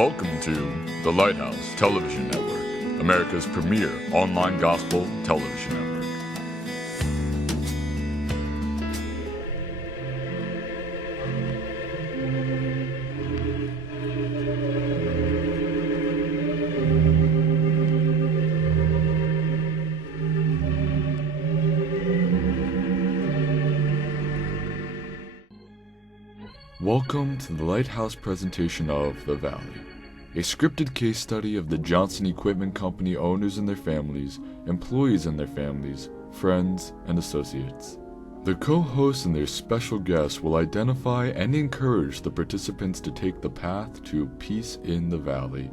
Welcome to the Lighthouse Television Network, America's premier online gospel television network. Welcome to the Lighthouse presentation of The Valley, a scripted case study of the Johnson Equipment Company owners and their families, employees and their families, friends, and associates. The co-hosts and their special guests will identify and encourage the participants to take the path to peace in the valley.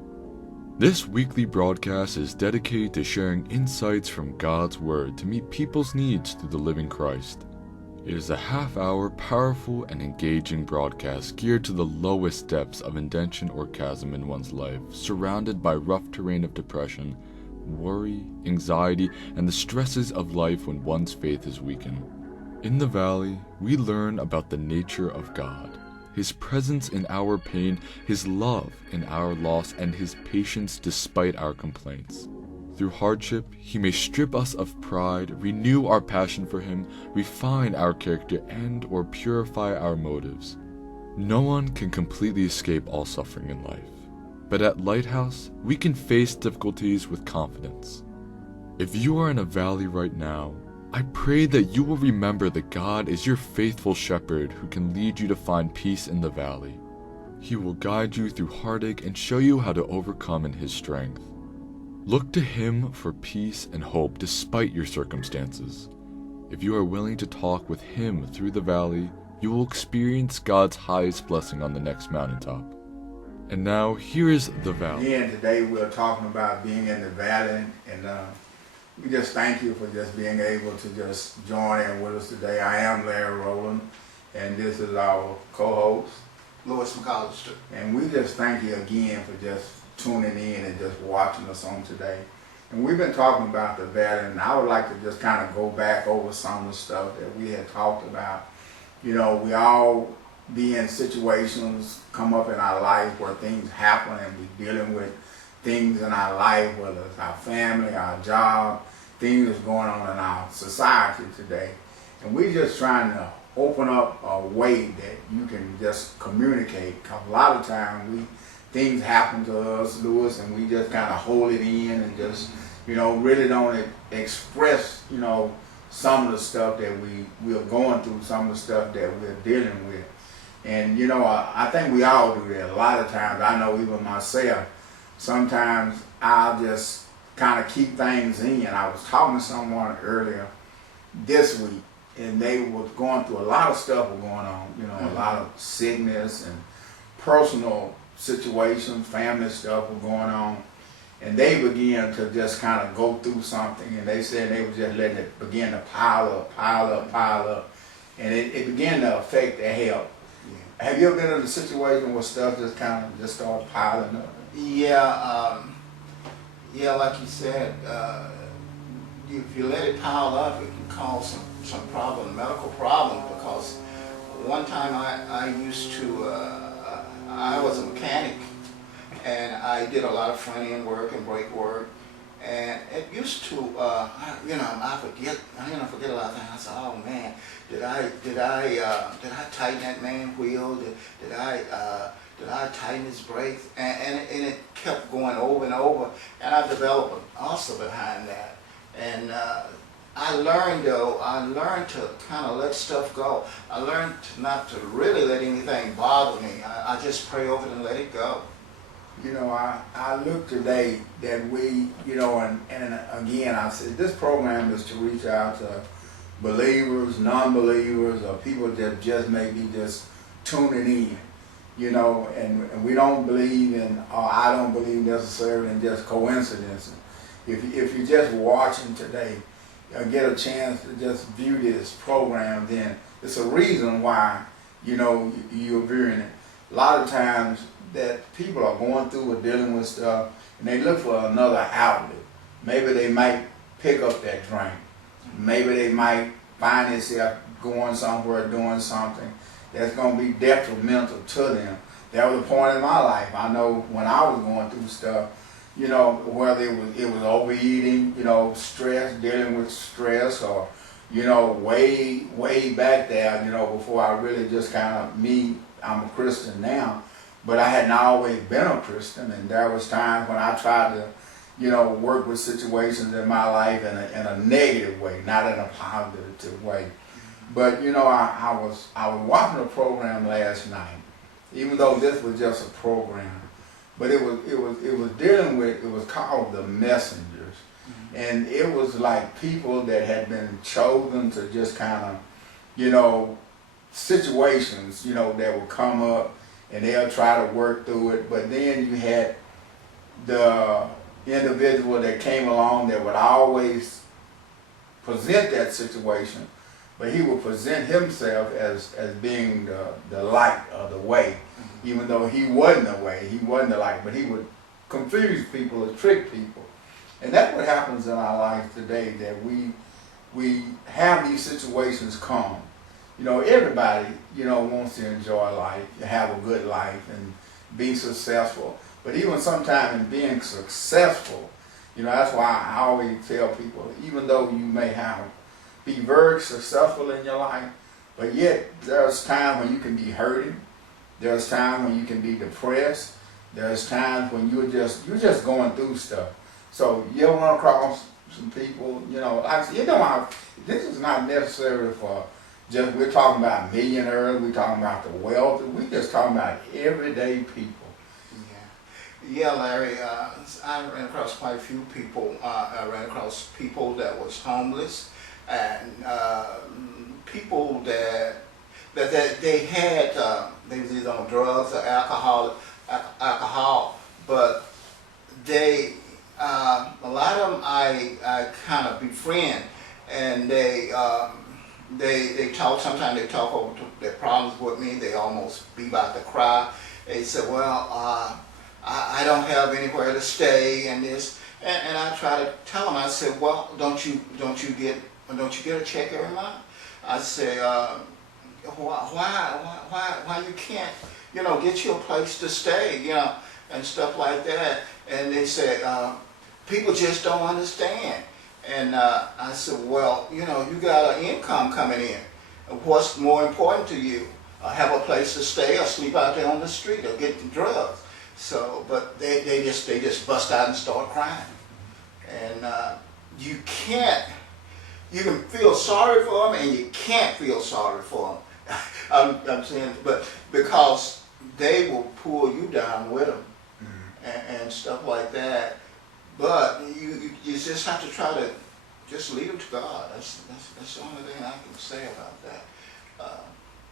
This weekly broadcast is dedicated to sharing insights from God's Word to meet people's needs through the living Christ. It is a half-hour, powerful, and engaging broadcast geared to the lowest depths of indention or chasm in one's life, surrounded by rough terrain of depression, worry, anxiety, and the stresses of life when one's faith is weakened. In the valley, we learn about the nature of God, His presence in our pain, His love in our loss, and His patience despite our complaints. Through hardship, He may strip us of pride, renew our passion for Him, refine our character, and or purify our motives. No one can completely escape all suffering in life, but at Lighthouse, we can face difficulties with confidence. If you are in a valley right now, I pray that you will remember that God is your faithful shepherd who can lead you to find peace in the valley. He will guide you through heartache and show you how to overcome in His strength. Look to Him for peace and hope despite your circumstances. If you are willing to talk with Him through the valley, you will experience God's highest blessing on the next mountaintop. And now, here is the valley. Again, today we're talking about being in the valley, and we just thank you for just being able to just join in with us today. I am Larry Rowland, and this is our co-host, Louis McAllister. and we just thank you again for just tuning in and just watching us on today. And we've been talking about the valley, and I would like to just kind of go back over some of the stuff that we had talked about. You know, we all be in situations come up in our life where things happen, and we're dealing with things in our life, whether it's our family, our job, things that's going on in our society today. And we're just trying to open up a way that you can just communicate. Because a lot of times things happen to us, Louis, and we just kind of hold it in and just, really don't express, some of the stuff that we're going through, some of the stuff that we're dealing with. And, I think we all do that. A lot of times, I know even myself, sometimes I'll just kind of keep things in. I was talking to someone earlier this week, and they were going through a lot of stuff going on, a lot of sickness and personal situations, family stuff was going on, and they began to just kind of go through something, and they said they were just letting it begin to pile up, and it began to affect their health. Yeah. Have you ever been in a situation where stuff just kind of just started piling up? Yeah, like you said, if you let it pile up, it can cause some problem, medical problems, because one time I used to, I was a mechanic, and I did a lot of front-end work and brake work, and it used to, I forget a lot of things. I said, oh man, did I tighten that man's wheel? Did I tighten his brakes? And it kept going over and over, and I developed an ulcer behind that. And I learned to kind of let stuff go. I learned not to really let anything bother me. I just pray over it and let it go. I look today that we, and again, I said this program is to reach out to believers, non-believers, or people that just may be just tuning in, and we don't believe in, or I don't believe necessarily in just coincidences. If you're just watching today, get a chance to just view this program, then it's a reason why, you're viewing it. A lot of times that people are going through or dealing with stuff, and they look for another outlet. Maybe they might pick up that drink. Maybe they might find themselves going somewhere, doing something that's going to be detrimental to them. There was a point in my life, I know when I was going through stuff, you know, whether it was overeating, you know, stress, dealing with stress, or, you know, way back there, you know, before I really just kind of, I'm a Christian now, but I hadn't always been a Christian, and there was times when I tried to, you know, work with situations in my life in a negative way, not in a positive way. But, you know, I was watching a program last night, even though this was just a program, but it was dealing with, it was called The Messengers. And it was like people that had been chosen to just kind of, you know, situations, you know, that would come up and they'll try to work through it. But then you had the individual that came along that would always present that situation, but he would present himself as being the light of the way, even though he wasn't the way, he wasn't the light, but he would confuse people or trick people. And that's what happens in our life today, that we have these situations come. You know, everybody, you know, wants to enjoy life, have a good life and be successful. But even sometimes in being successful, you know, that's why I always tell people, even though you may be very successful in your life, but yet there's times when you can be hurting. There's times when you can be depressed. There's times when you're just going through stuff. So you'll run across some people, you know, like, you know, this is not necessarily for just, we're talking about millionaires, we're talking about the wealthy, we're just talking about everyday people. Yeah, Larry, I ran across quite a few people. I ran across people that was homeless, and people that they had, they was either on drugs or alcohol, but they, a lot of them I kind of befriend, and they talk, sometimes they talk over their problems with me. They almost be about to cry. They said, well, I don't have anywhere to stay and this, and I try to tell them. I said, well, don't you get a check every month? I say, why you can't, you know, get you a place to stay, you know, and stuff like that. And they said, people just don't understand. And I said, well, you know, you got an income coming in. What's more important to you? Have a place to stay, or sleep out there on the street, or get drugs? So, but they just bust out and start crying. And you can feel sorry for them, and you can't feel sorry for them. I'm saying, but because they will pull you down with them, and stuff like that. But you just have to try to just lead them to God. That's the only thing I can say about that.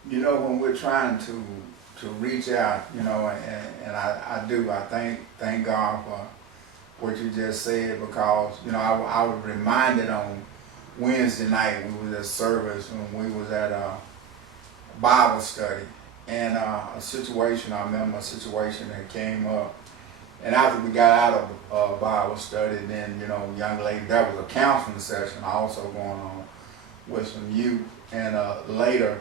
You know, when we're trying to reach out, you know, and I thank God for what you just said, because, you know, I was reminded on Wednesday night, we was at service when we was at a Bible study, and I remember a situation that came up, and after we got out of Bible study, then, you know, young lady, there was a counseling session also going on with some youth, and later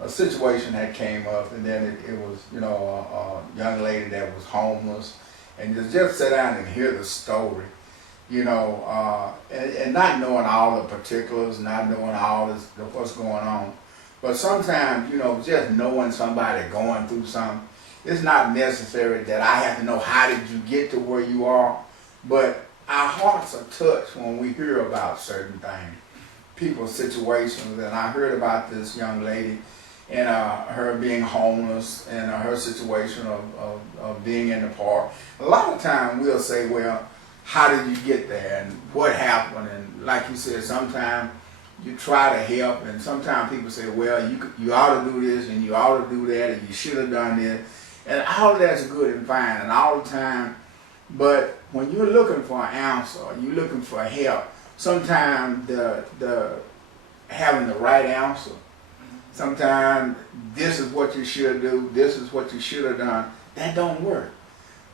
a situation that came up, and then it was, you know, a young lady that was homeless, and just sit down and hear the story, you know, and not knowing all the particulars, not knowing all this, what's going on. But sometimes, you know, just knowing somebody going through something, it's not necessary that I have to know how did you get to where you are, but our hearts are touched when we hear about certain things, people's situations. And I heard about this young lady and her being homeless, and her situation of being in the park. A lot of times we'll say, well, how did you get there and what happened? And like you said, sometimes you try to help, and sometimes people say, well, you ought to do this and you ought to do that, and you should have done this. And all of that's good and fine and all the time. But when you're looking for an answer, you're looking for help, sometimes the having the right answer, sometimes this is what you should do, this is what you should have done, that don't work.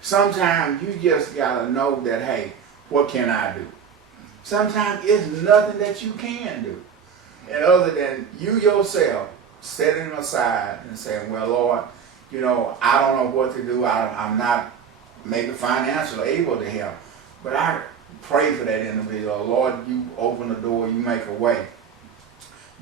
Sometimes you just gotta know that, hey, what can I do? Sometimes it's nothing that you can do. And other than you yourself setting aside and saying, well, Lord, you know, I don't know what to do. I'm not maybe financially able to help, but I pray for that individual. Lord, you open the door, you make a way.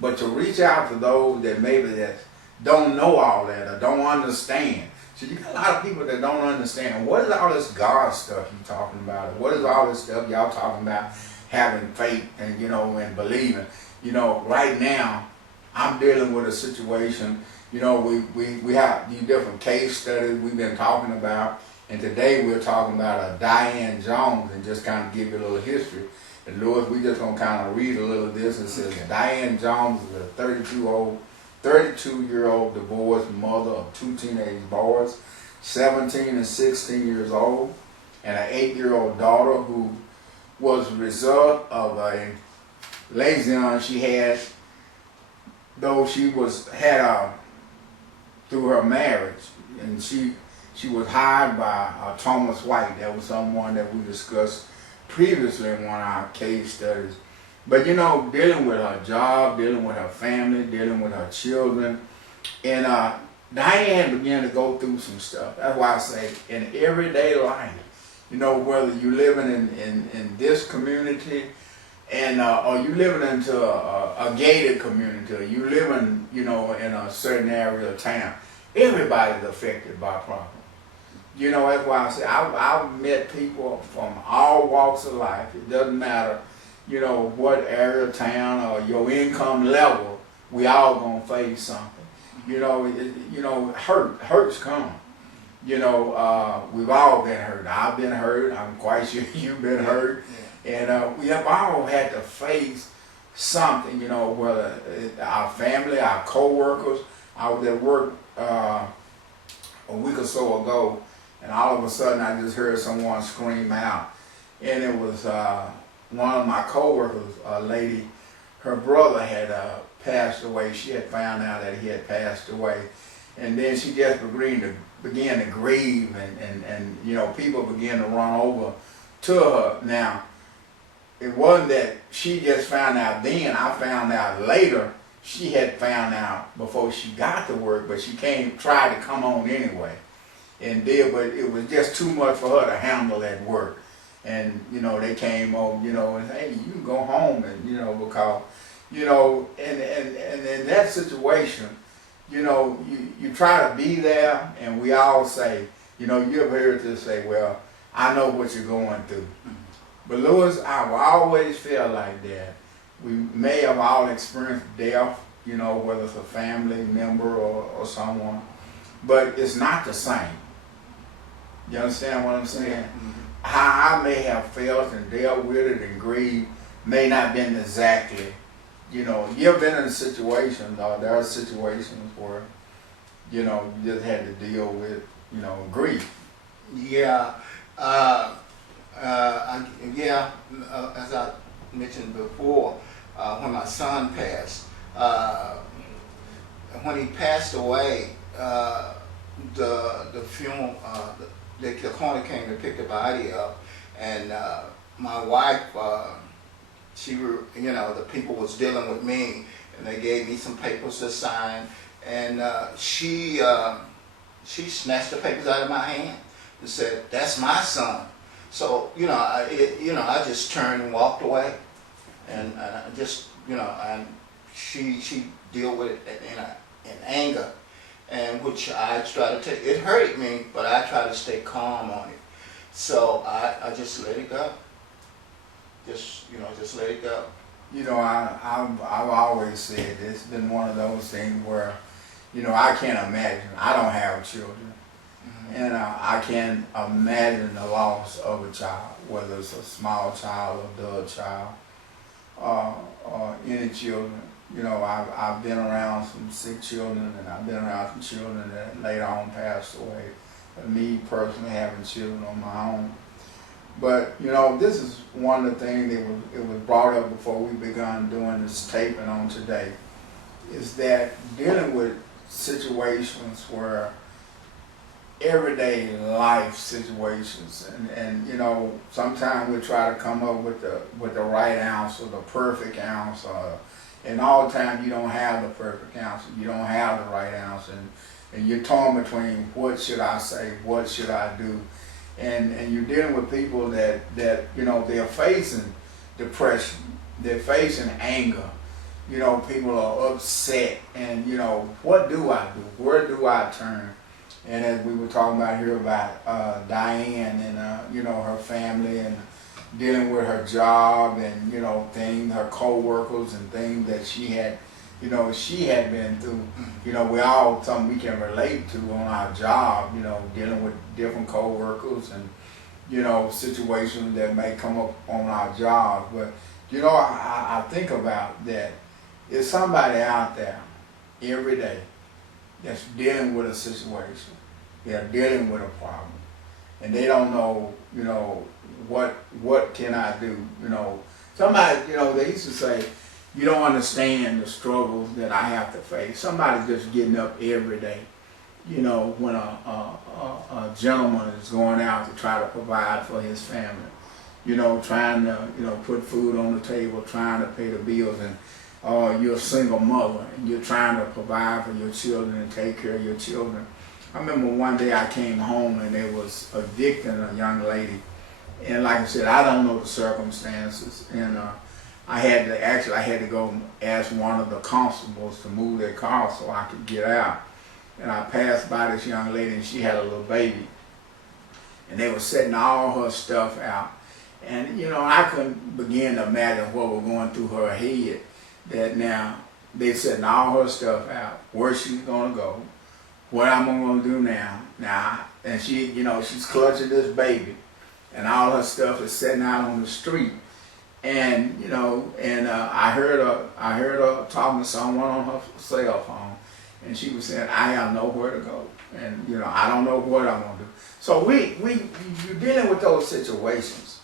But to reach out to those that maybe that don't know all that or don't understand. So you got a lot of people that don't understand what is all this God stuff you talking about? What is all this stuff y'all talking about having faith and, you know, and believing? You know, right now I'm dealing with a situation. You know, we have these different case studies we've been talking about, and today we're talking about Diane Jones, and just kind of give you a little history. And Lewis, we just gonna kind of read a little of this. It says Diane Jones is a 32-year-old divorced mother of 2 teenage boys, 17 and 16 years old, and an 8-year-old daughter who was the result of a liaison she had, though she had through her marriage, and she was hired by Thomas White. That was someone that we discussed previously in one of our case studies. But you know, dealing with her job, dealing with her family, dealing with her children, and Diane began to go through some stuff. That's why I say in everyday life, you know, whether you're living in this community and or you living into a gated community, or you living, you know, in a certain area of town, everybody's affected by problems. You know, that's why I say I've met people from all walks of life. It doesn't matter, you know, what area of town or your income level, we all gonna face something. You know, hurts come. You know, we've all been hurt. I've been hurt. I'm quite sure you've been hurt. And we have all had to face something, you know, whether our family, our co-workers. I was at work a week or so ago, and all of a sudden I just heard someone scream out. And it was one of my co-workers, a lady, her brother had passed away. She had found out that he had passed away. And then she just began to grieve, and you know, people began to run over to her. Now, it wasn't that she just found out then. I found out later. She had found out before she got to work, but she tried to come on anyway, and did. But it was just too much for her to handle at work. And you know, they came over, you know, and hey, you can go home, and you know, because you know, and in that situation, you know, you try to be there, and we all say, you know, you ever heard this say, well, I know what you're going through. But Lewis, I've always felt like that. We may have all experienced death, you know, whether it's a family member or someone, but it's not the same. You understand what I'm saying? Mm-hmm. How I may have felt and dealt with it and grieved may not been exactly, you know, you've been in a situation, there are situations where, you know, you just had to deal with, you know, grief. Yeah. As I mentioned before, when my son passed, when he passed away, the funeral, the coroner came to pick the body up, and my wife, you know, the people was dealing with me, and they gave me some papers to sign, and she snatched the papers out of my hand and said, "That's my son." So you know, I just turned and walked away, and I just, you know, and she dealt with it in anger, and which I try to take. It hurted me, but I try to stay calm on it. So I just let it go. Just let it go. You know, I've always said it's been one of those things where, you know, I can't imagine. I don't have children. And I can't imagine the loss of a child, whether it's a small child, adult child, or any children. You know, I've been around some sick children, and I've been around some children that later on passed away. But me personally, having children on my own. But you know, this is one of the things that it was brought up before we began doing this taping on today, is that dealing with situations where everyday life situations, and you know, sometimes we try to come up with the right answer, the perfect answer, and all the time you don't have the perfect answer, you don't have the right answer, and you're torn between what should I say, what should I do, and you're dealing with people that you know, they're facing depression, they're facing anger. You know, people are upset, and you know, what do I do? Where do I turn? And as we were talking about here about Diane and you know, her family and dealing with her job and you know, things, her co-workers and things that she had, you know, she had been through. You know, we all something we can relate to on our job. You know, dealing with different co-workers and you know, situations that may come up on our job. But you know, I think about that. There's somebody out there every day that's dealing with a situation. They're dealing with a problem, and they don't know, you know, what can I do? You know, somebody, you know, they used to say, you don't understand the struggles that I have to face. Somebody's just getting up every day. You know, when a gentleman is going out to try to provide for his family, you know, trying to, you know, put food on the table, trying to pay the bills, and you're a single mother and you're trying to provide for your children and take care of your children. I remember one day I came home and they was evicting a young lady, and like I said, I don't know the circumstances, and I had to go ask one of the constables to move their car so I could get out. And I passed by this young lady and she had a little baby, and they were setting all her stuff out, and you know, I couldn't begin to imagine what was going through her head. That now they setting all her stuff out, where she's gonna go, what I'm gonna do now, and she, you know, she's clutching this baby, and all her stuff is sitting out on the street, and you know, and I heard her talking to someone on her cell phone, and she was saying, I have nowhere to go, and you know, I don't know what I'm gonna do. So you're dealing with those situations,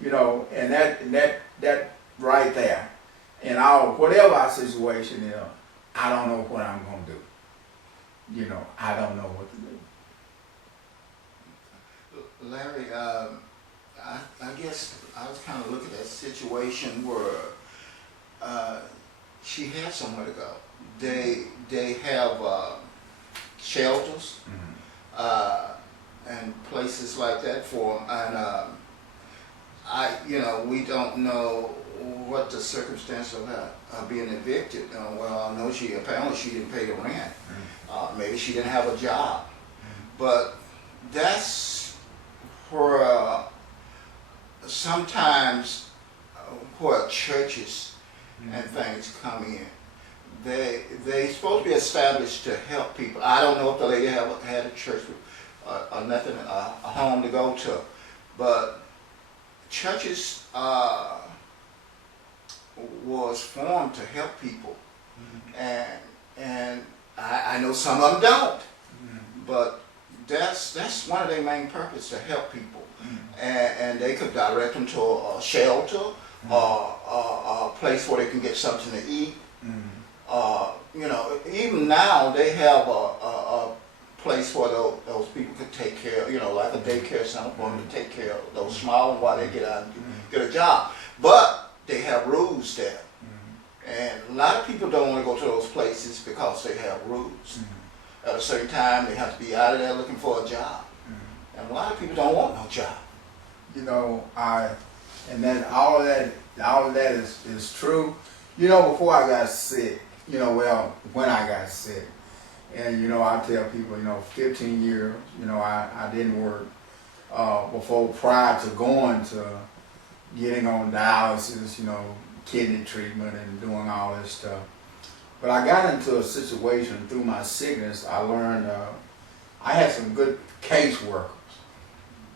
you know, and that right there. And whatever our situation is, I don't know what I'm going to do. You know, I don't know what to do. Larry, I guess I was kind of looking at a situation where she had somewhere to go. They have shelters and places like that for them. And you know, we don't know what the circumstance of that being evicted. Well, I know apparently she didn't pay the rent. Maybe she didn't have a job. But that's where sometimes where churches and things come in. They supposed to be established to help people. I don't know if the lady had a church or nothing, a home to go to, but churches was formed to help people, and I know some of them don't, but that's one of their main purpose, to help people, and they could direct them to a shelter or a place where they can get something to eat. You know, even now they have a place where those people could take care of, you know, like a daycare center for them to take care of those small ones while they get out and get a job. But they have rules there. And a lot of people don't want to go to those places because they have rules. At a certain time, they have to be out of there looking for a job. And a lot of people don't want no job. You know, and then all of that is true. You know, before I got sick, you know, well, when I got sick, and you know, I tell people, you know, 15 years, you know, I didn't work prior to going to getting on dialysis, you know, kidney treatment and doing all this stuff. But I got into a situation through my sickness. I learned I had some good caseworkers,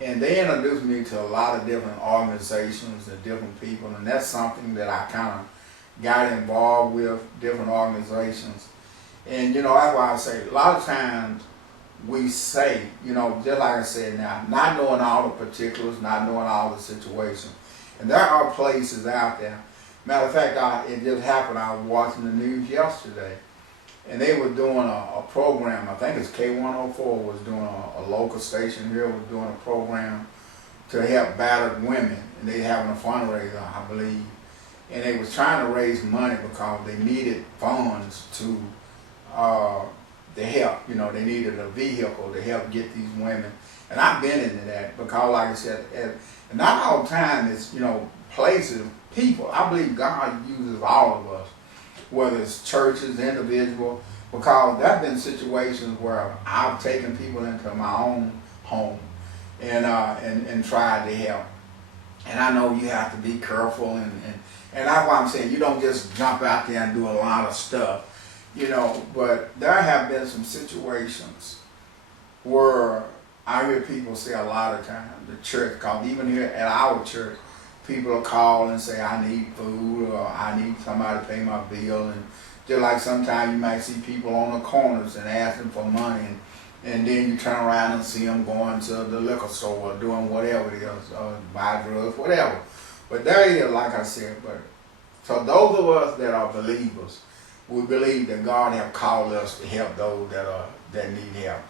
and they introduced me to a lot of different organizations and different people, and that's something that I kind of got involved with, different organizations. And you know, that's why I say a lot of times we say, you know, just like I said now, not knowing all the particulars, not knowing all the situations. And there are places out there. Matter of fact, it just happened, I was watching the news yesterday, and they were doing a program, I think it's K104 was doing a local station here, was doing a program to help battered women, and they having a fundraiser, I believe. And they was trying to raise money because they needed funds to the help. You know, they needed a vehicle to help get these women. And I've been into that because, like I said, and not all the time it's, you know, places, people. I believe God uses all of us, whether it's churches, individual, because there have been situations where I've taken people into my own home and tried to help. And I know you have to be careful, and that's why I'm saying you don't just jump out there and do a lot of stuff, you know. But there have been some situations where I hear people say a lot of times, the church, because even here at our church, people will call and say, I need food, or I need somebody to pay my bill. And just like sometimes you might see people on the corners and asking for money, and then you turn around and see them going to the liquor store or doing whatever it is, or buy drugs, whatever. But there it is, like I said. But so those of us that are believers, we believe that God have called us to help those that need help.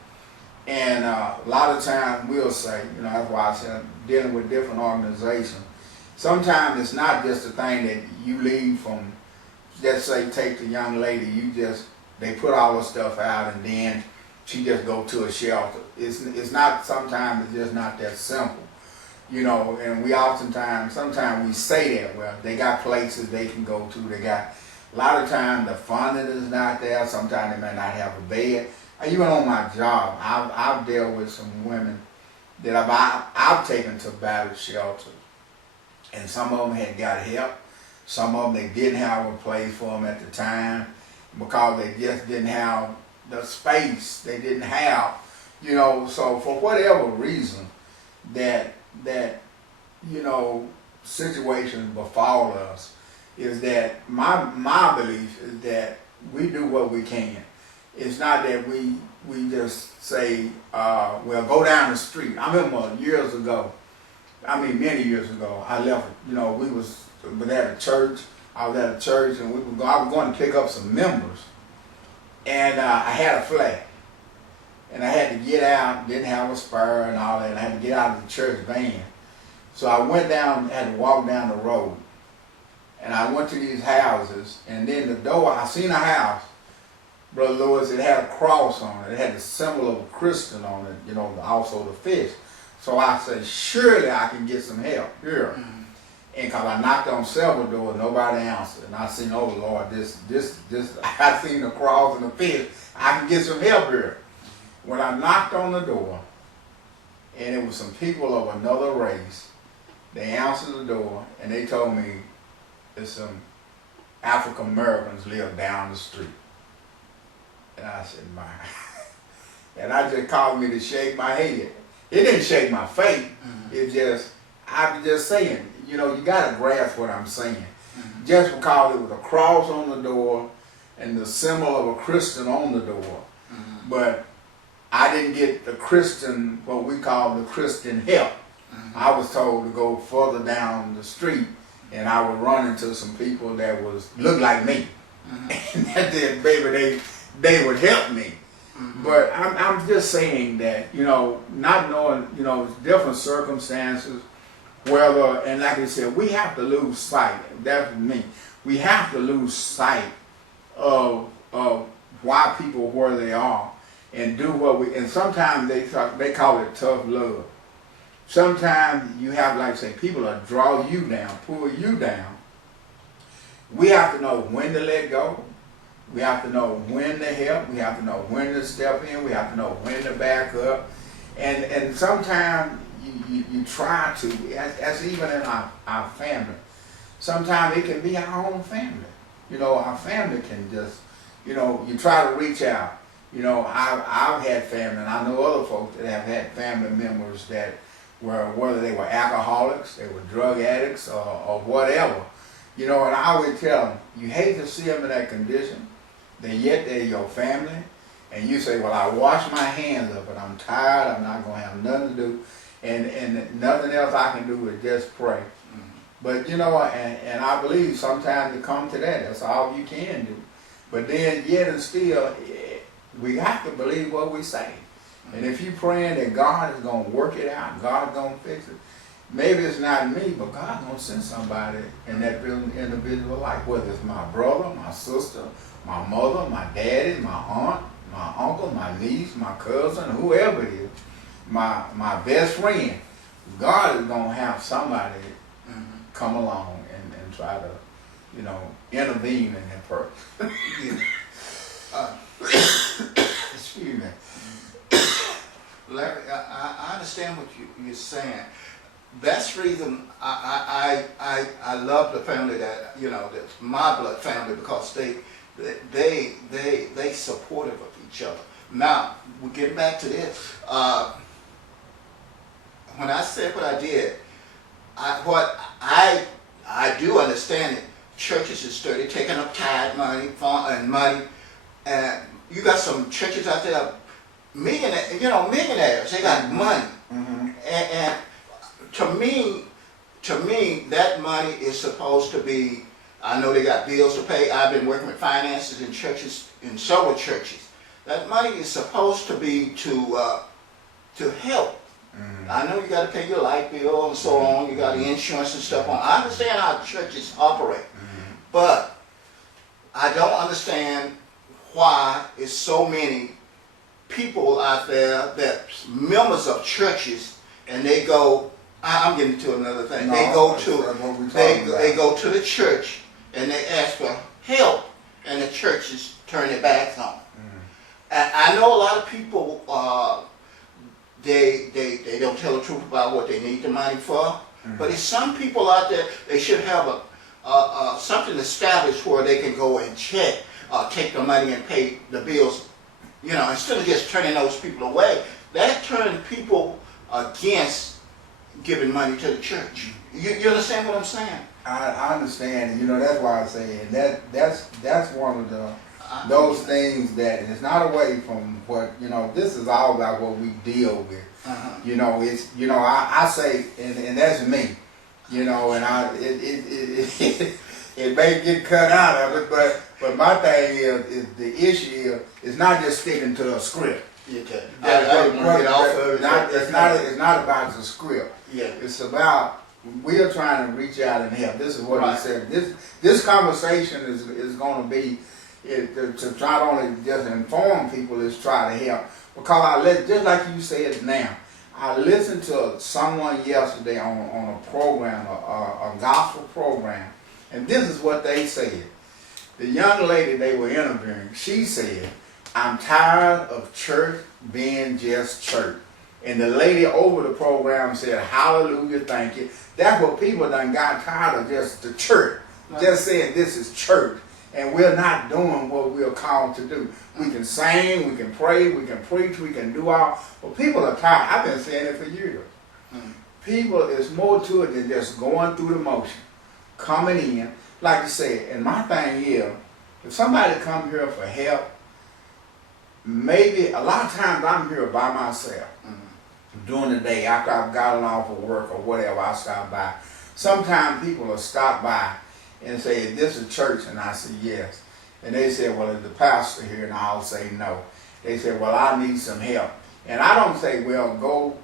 And a lot of times we'll say, you know, that's why I said dealing with different organizations, sometimes it's not just a thing that you leave from, just say take the young lady, they put all the stuff out and then she just go to a shelter. It's not, sometimes it's just not that simple, you know. And we sometimes we say that, well, they got places they can go to, they got, a lot of times the funding is not there, sometimes they may not have a bed. Even on my job, I've dealt with some women that I've taken to battered shelters, and some of them had got help, some of them they didn't have a place for them at the time because they just didn't have the space, they didn't have, you know. So for whatever reason that you know, situations befall us, is that my belief is that we do what we can. It's not that we just say, well, go down the street. I remember years ago, many years ago, I left, you know, I was at a church, and I was going to pick up some members, and I had a flag, and I had to get out, didn't have a spur and all that, and I had to get out of the church van. So I went down, had to walk down the road, and I went to these houses, and then the door, I seen a house, Brother Lewis, it had a cross on it. It had the symbol of a Christian on it, you know, also the fish. So I said, surely I can get some help here. Mm-hmm. And because I knocked on several doors, nobody answered. And I seen, oh Lord, this, I seen the cross and the fish. I can get some help here. When I knocked on the door, and it was some people of another race, they answered the door, and they told me there's some African Americans live down the street. And I said, my. And I just caused me to shake my head. It didn't shake my faith. Mm-hmm. It just, I was just saying, you know, you got to grasp what I'm saying. Mm-hmm. Just because it was a cross on the door and the symbol of a Christian on the door. Mm-hmm. But I didn't get the Christian, what we call the Christian help. Mm-hmm. I was told to go further down the street, and I would run into some people that looked like me. Mm-hmm. And that did, baby, they would help me. Mm-hmm. But I'm just saying that, you know, not knowing, you know, different circumstances, whether, and like I said, we have to lose sight. That's me. We have to lose sight of why people where they are and do what we, and sometimes they call it tough love. Sometimes you have, like I say, people will draw you down, pull you down. We have to know when to let go. We have to know when to help. We have to know when to step in. We have to know when to back up. And sometimes you try to, as even in our family, sometimes it can be our own family. You know, our family can just, you know, you try to reach out. You know, I've had family, and I know other folks that have had family members that were, whether they were alcoholics, they were drug addicts, or whatever. You know, and I always tell them, you hate to see them in that condition, then yet they're your family, and you say, well, I wash my hands up, but I'm tired, I'm not going to have nothing to do, and nothing else I can do is just pray. Mm-hmm. But, you know, and I believe sometimes to come to that, that's all you can do. But then, yet and still, we have to believe what we say. Mm-hmm. And if you're praying that God is going to work it out, God's going to fix it, maybe it's not me, but God's going to send somebody in that individual life, whether it's my brother, my sister, my mother, my daddy, my aunt, my uncle, my niece, my cousin, whoever it is, my best friend, God is gonna have somebody come along and try to, you know, intervene in that person. Excuse me. Larry, I understand what you're saying. That's the reason I love the family that, you know, that's my blood family, because they supportive of each other. Now, we're getting back to this. When I said what I did, I do understand it. Churches is sturdy, taking up tithe money, and you got some churches out there, millionaires. They got money, and to me, that money is supposed to be. I know they got bills to pay. I've been working with finances in churches, in several churches. That money is supposed to be to help. I know you got to pay your light bill and so on. You got the insurance and stuff on. I understand how churches operate, but I don't understand why it's so many people out there that members of churches, and they go. I'm getting to another thing. No, they go to the church and they ask for help, and the churches turn their backs on. And I know a lot of people. They don't tell the truth about what they need the money for. But there's some people out there, they should have something established where they can go and check, take the money and pay the bills. You know, instead of just turning those people away, that turned people against giving money to the church. You understand what I'm saying? I understand, you know, that's why I say, and that's one of those things that is not away from what, you know, this is all about what we deal with. You know, it's, you know, I say, and that's me, you know, and it may get cut out of it, but my thing is the issue is not just sticking to a script. Okay. It's not about the script. Yeah. It's about, we are trying to reach out and help. This is what he said. This conversation is going to be to try to only just inform people, is try to help. Because just like you said now, I listened to someone yesterday on a program, a gospel program, and this is what they said. The young lady they were interviewing, she said, "I'm tired of church being just church." And the lady over the program said, "Hallelujah, thank you." That's what people done got tired of, just the church. Just saying this is church. And we're not doing what we're called to do. We can sing, we can pray, we can preach, we can do all. But people are tired. I've been saying it for years. People, there's more to it than just going through the motion. Coming in, like you said, and my thing is, if somebody come here for help, maybe a lot of times I'm here by myself. During the day, after I've gotten off of work or whatever, I stop by. Sometimes people will stop by and say, "Is this a church?" And I say, "Yes." And they say, "Well, is the pastor here?" And I'll say, "No." They say, "Well, I need some help." And I don't say, "Well,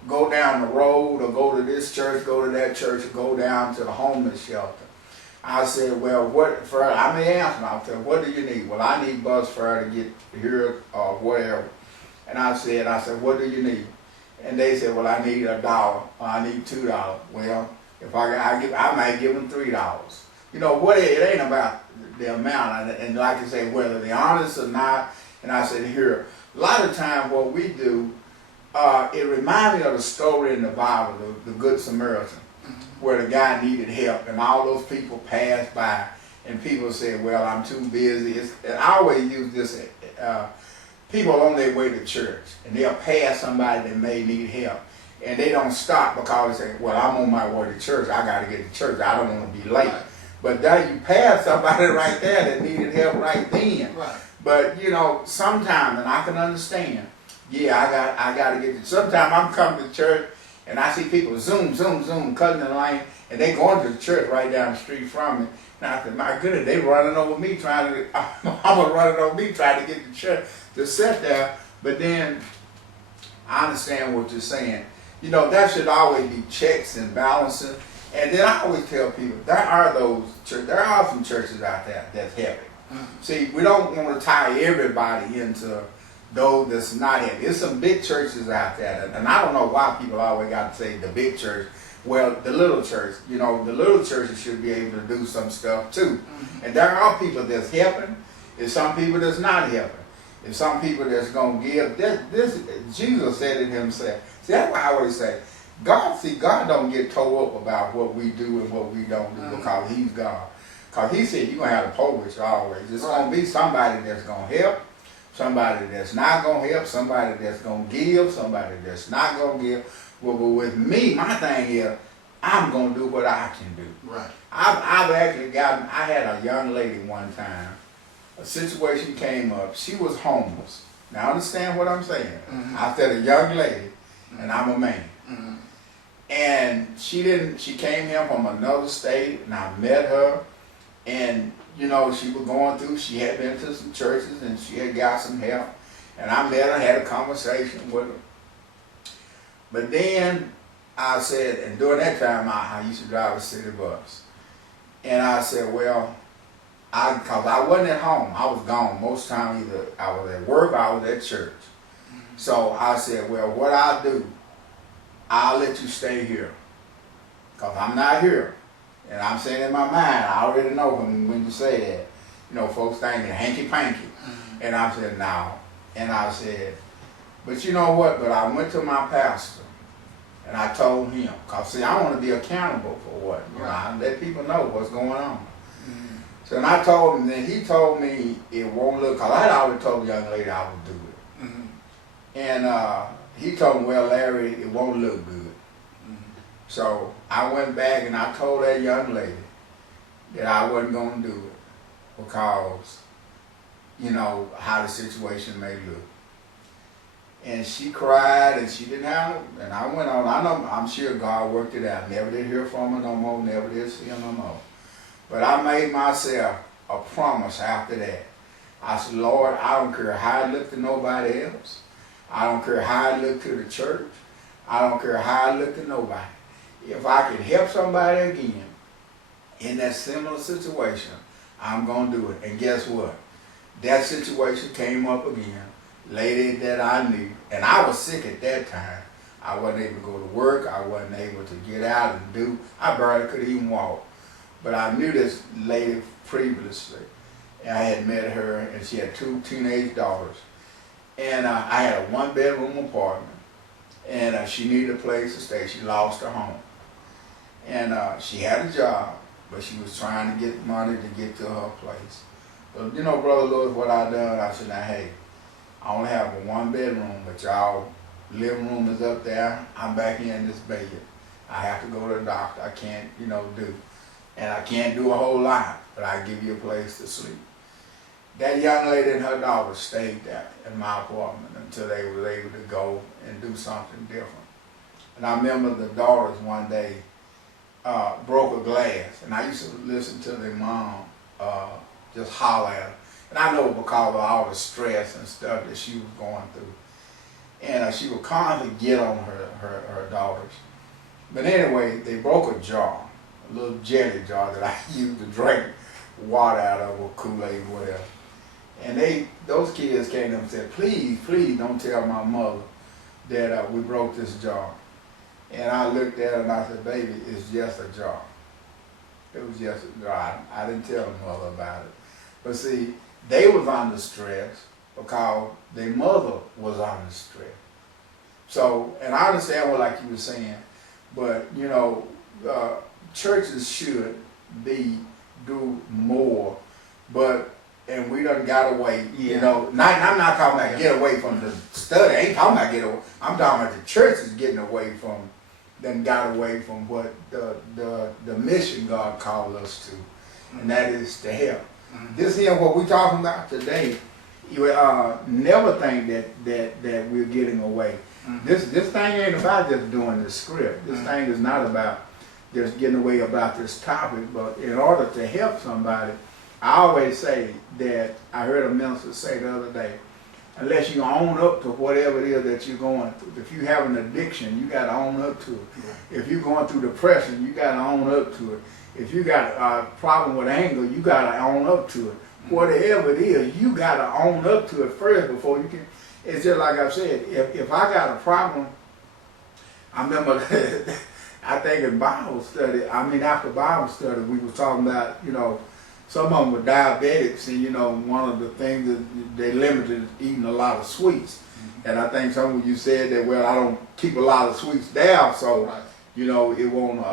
go down the road, or go to this church, go to that church, or go down to the homeless shelter." I said, "Well, what fare?" I may ask them, I'll say, "What do you need?" "Well, I need bus fare to get here or whatever." And I said, "What do you need?" And they said, "Well, I need $1, or I need $2. Well, if I might give them $3. You know what? It ain't about the amount, and like I say, whether they're honest or not. And I said, here, a lot of time what we do, it reminds me of the story in the Bible, the Good Samaritan, where the guy needed help, and all those people passed by, and people said, "Well, I'm too busy." And I always use this. People on their way to church, and they'll pass somebody that may need help, and they don't stop because they say, "Well, I'm on my way to church. I got to get to church. I don't want to be late." But then you pass somebody right there that needed help right then. Right. But you know, sometimes, and I can understand. Yeah, I got to get to. Sometimes I'm coming to church, and I see people zoom, cutting the lane, and they going to the church right down the street from me. And I said, "My goodness, they running over me trying to. I'm running over me trying to get to church to sit there." But then I understand what you're saying. You know, that should always be checks and balances. And then I always tell people, there are some churches out there that's helping. See, we don't want to tie everybody into those that's not in. There's some big churches out there, and I don't know why people always got to say the big church. Well, the little church, you know, the little churches should be able to do some stuff too. And there are people that's helping, and some people that's not helping. And some people that's gonna give. This Jesus said it himself. See, that's why I always say, God don't get tore up about what we do and what we don't do because He's God. Because He said you're gonna have a purpose always. It's gonna be somebody that's gonna help, somebody that's not gonna help, somebody that's gonna give, somebody that's not gonna give. Well, but with me, my thing is, I'm gonna do what I can do. Right. I've actually I had a young lady one time, a situation came up, she was homeless. Now understand what I'm saying. I said a young lady, and I'm a man. And she came here from another state, and I met her, and you know, she was going through, she had been to some churches, and she had got some help, and I met her, had a conversation with her. But then I said, and during that time I used to drive a city bus. And I said, well, because I wasn't at home. I was gone most time. Either I was at work or I was at church. So I said, well, what I'll do, I'll let you stay here. Because I'm not here. And I'm saying in my mind, I already know when you say that, you know, folks thinking hanky-panky. And I said, no. And I said, but you know what? But I went to my pastor and I told him, because see, I want to be accountable for what, you know, I let people know what's going on. So and I told him, then he told me it won't look, because I had already told the young lady I would do it. And he told me, well, Larry, it won't look good. So I went back and I told that young lady that I wasn't going to do it because, you know, how the situation may look. And she cried and she didn't have it. And I went on. I'm sure God worked it out. Never did hear from her no more. Never did see her no more. But I made myself a promise after that. I said, Lord, I don't care how I look to nobody else. I don't care how I look to the church. I don't care how I look to nobody. If I can help somebody again in that similar situation, I'm going to do it. And guess what? That situation came up again. Lady that I knew, and I was sick at that time. I wasn't able to go to work. I wasn't able to get out and do. I barely could even walk. But I knew this lady previously. And I had met her, and she had 2 teenage daughters. And I had a 1-bedroom apartment. And she needed a place to stay. She lost her home. And she had a job, but she was trying to get money to get to her place. But you know, Brother Lewis, what I done, I said, now, hey, I only have a 1-bedroom, but y'all living room is up there. I'm back here in this bed. I have to go to the doctor. I can't, you know, do. And I can't do a whole lot, but I give you a place to sleep. That young lady and her daughter stayed there in my apartment until they were able to go and do something different. And I remember the daughters one day broke a glass, and I used to listen to their mom just holler at her. And I know because of all the stress and stuff that she was going through. And she would constantly get on her daughters. But anyway, they broke a jar, a little jelly jar that I used to drink water out of, or Kool-Aid, whatever. And those kids came up and said, please, please don't tell my mother that we broke this jar. And I looked at her and I said, baby, it's just a jar. It was just a jar. I didn't tell the mother about it. But see, they was under stress because their mother was under stress. So, and I understand what, like you were saying, but you know, churches should do more, and we done got away, you know. I'm not talking about get away from the study. I ain't talking about get away. I'm talking about the church is getting away from, then got away from what the mission God called us to, and that is to help. This here, what we're talking about today, you never think that we're getting away. This thing ain't about just doing the script. This thing is not about just getting away about this topic, but in order to help somebody, I always say that, I heard a minister say the other day, unless you own up to whatever it is that you're going through. If you have an addiction, you got to own up to it. If you're going through depression, you got to own up to it. If you got a problem with anger, you got to own up to it. Whatever it is, you got to own up to it first before you can. it's just like I said, if I got a problem, I remember I think in Bible study, after Bible study, we were talking about, some of them were diabetics, and one of the things that they limited is eating a lot of sweets. And I think some of you said that, well, I don't keep a lot of sweets down, so, Right. It won't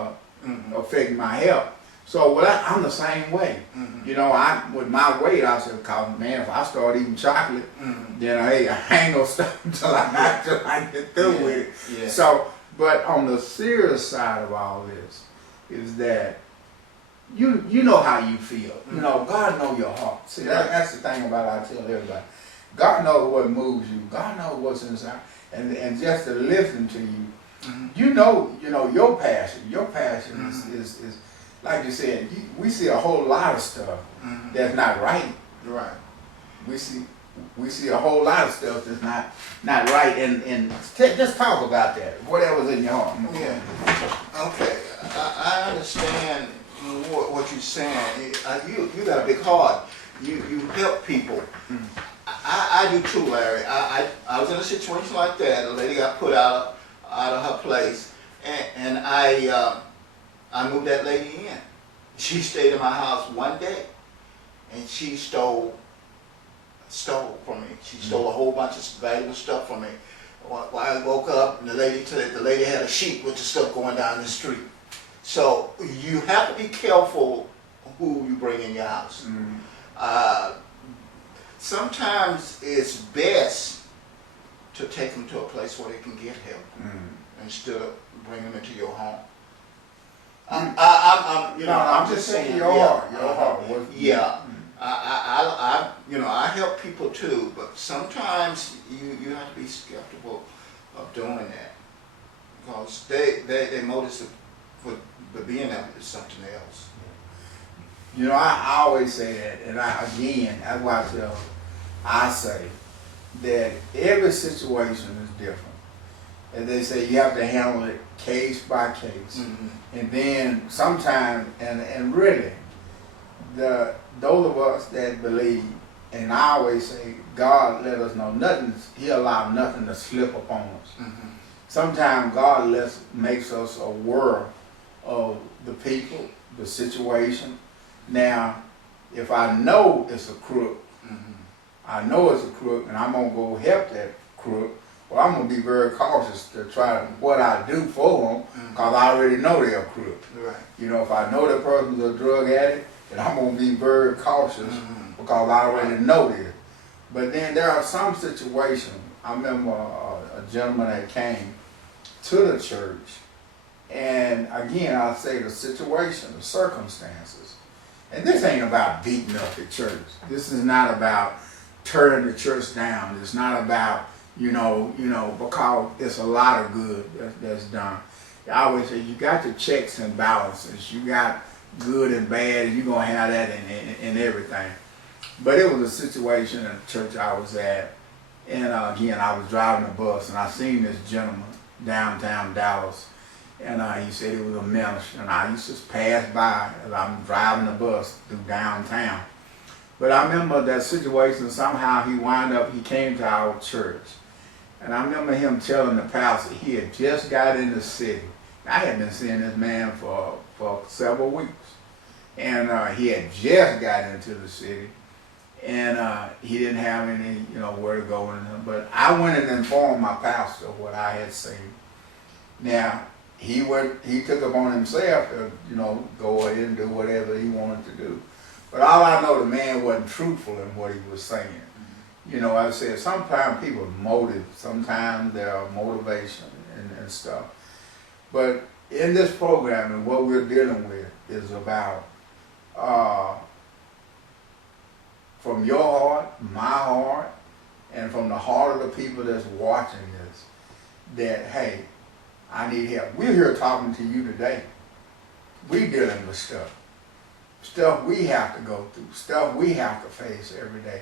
affect my health. So, I'm the same way. With my weight, I said, man, if I start eating chocolate, then hey, I ain't gonna stop until I get through with it. Yeah. So, but on the serious side of all this, is that you know how you feel. God knows your heart. See, that's the thing about it, I tell everybody. God knows what moves you. God knows what's inside. And just to listen to you, you know your passion. Your passion is like you said, we see a whole lot of stuff that's not right. Right. We see a whole lot of stuff that's not right, and just talk about that. Whatever's in your heart. Yeah. Okay. I understand what you're saying. You got a big heart. You help people. I do too, Larry. I was in a situation like that. A lady got put out of her place, and I moved that lady in. She stayed in my house one day, and she stole from me. She stole a whole bunch of valuable stuff from me. While I woke up, and the lady had a sheet with the stuff going down the street. So you have to be careful who you bring in your house. Sometimes it's best to take them to a place where they can get help instead of bringing them into your home. I'm just saying. Your heart. Yeah. I help people too, but sometimes you have to be skeptical of doing that because they motives for being there is something else. I always say that, and that's why I say that every situation is different. And they say you have to handle it case by case. And then sometimes, and really, those of us that believe, and I always say, God let us know He allowed nothing to slip upon us. Sometimes God makes us aware of the people, the situation. Now, if I know it's a crook, and I'm going to go help that crook, well, I'm going to be very cautious to try what I do for them because I already know they're a crook. Right. If I know the person's a drug addict, then I'm going to be very cautious because I already know this. But then there are some situations. I remember a gentleman that came to the church, and again, I'll say the situation, the circumstances. And this ain't about beating up the church. This is not about tearing the church down. It's not about, because it's a lot of good that's done. I always say you got the checks and balances. You got good and bad, and you're going to have that in everything. But it was a situation in the church I was at, and again, I was driving a bus, and I seen this gentleman downtown Dallas, and he said he was a minister, and I used to pass by as I'm driving the bus through downtown. But I remember that situation, somehow he came to our church. And I remember him telling the pastor he had just got in the city. I had been seeing this man for several weeks. And he had just got into the city. And he didn't have any, where to go. But I went and informed my pastor what I had seen. Now, he took upon himself to, go ahead and do whatever he wanted to do. But all I know, the man wasn't truthful in what he was saying. I said sometimes people's motive, sometimes their motivation and stuff. But in this program, and what we're dealing with is about from your heart, my heart, and from the heart of the people that's watching this, that, hey, I need help. We're here talking to you today. We're dealing with stuff we have to go through, stuff we have to face every day,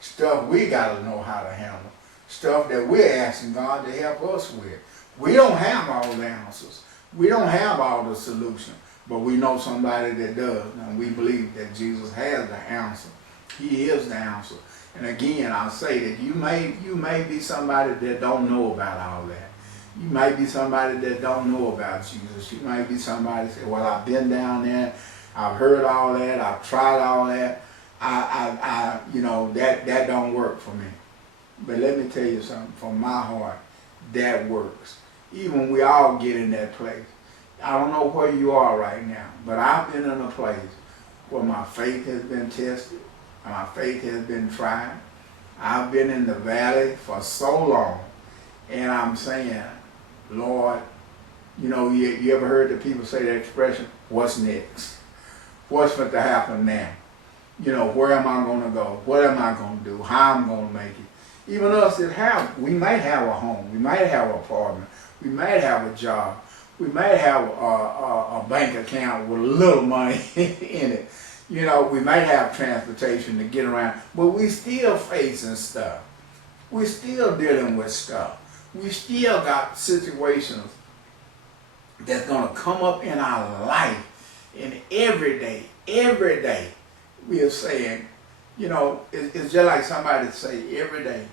stuff we got to know how to handle, stuff that we're asking God to help us with. We don't have all the answers. We don't have all the solutions, but we know somebody that does, and we believe that Jesus has the answer. He is the answer. And again, I'll say that you may be somebody that don't know about all that. You might be somebody that don't know about Jesus. You might be somebody that say, well, I've been down there, I've heard all that, I've tried all that. That don't work for me. But let me tell you something, from my heart, that works. Even we all get in that place. I don't know where you are right now, but I've been in a place where my faith has been tested, my faith has been tried. I've been in the valley for so long, and I'm saying, Lord, you ever heard the people say that expression, what's next? What's going to happen now? Where am I going to go? What am I going to do? How am I going to make it? Even us we might have a home, we might have an apartment, we might have a job, we might have a bank account with a little money in it. We might have transportation to get around, but we still facing stuff. We're still dealing with stuff. We still got situations that's going to come up in our life, and every day, we are saying, it's just like somebody say every day,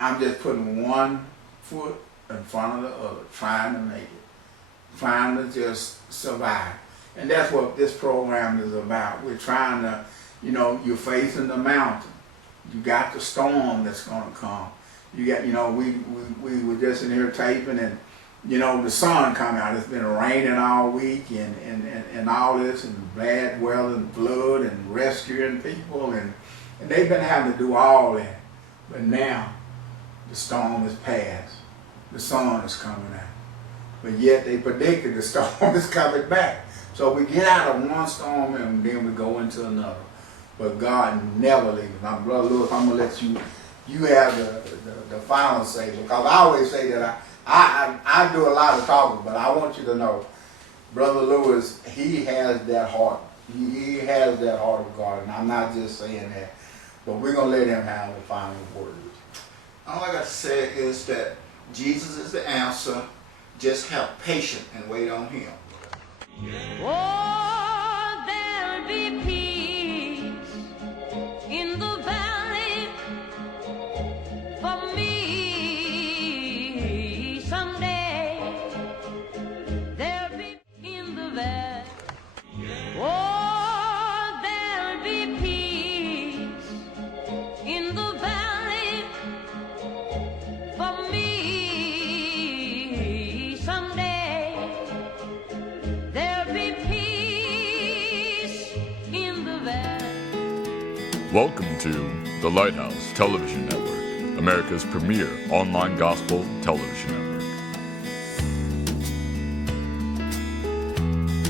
I'm just putting one foot in front of the other, trying to make it, trying to just survive. And that's what this program is about. We're trying to, you're facing the mountain. You got the storm that's going to come. You got, we were just in here taping, and the sun come out. It's been raining all week and all this, and bad weather and flood and rescuing people, and they've been having to do all that. But now the storm is past. The sun is coming out. But yet they predicted the storm is coming back. So we get out of one storm and then we go into another. But God never leaves us. Now, Brother Lewis, I'm going to let you have the final say, because I always say that I do a lot of talking, but I want you to know, Brother Lewis, he has that heart. He has that heart of God, and I'm not just saying that, but we're going to let him have the final words. All I got to say is that Jesus is the answer. Just have patience and wait on him. Oh, there'll be peace in the valley for me someday. There'll be in the valley. Oh, there'll be peace in the valley for me someday. Welcome to the Lighthouse Television Network, America's premier online gospel television network.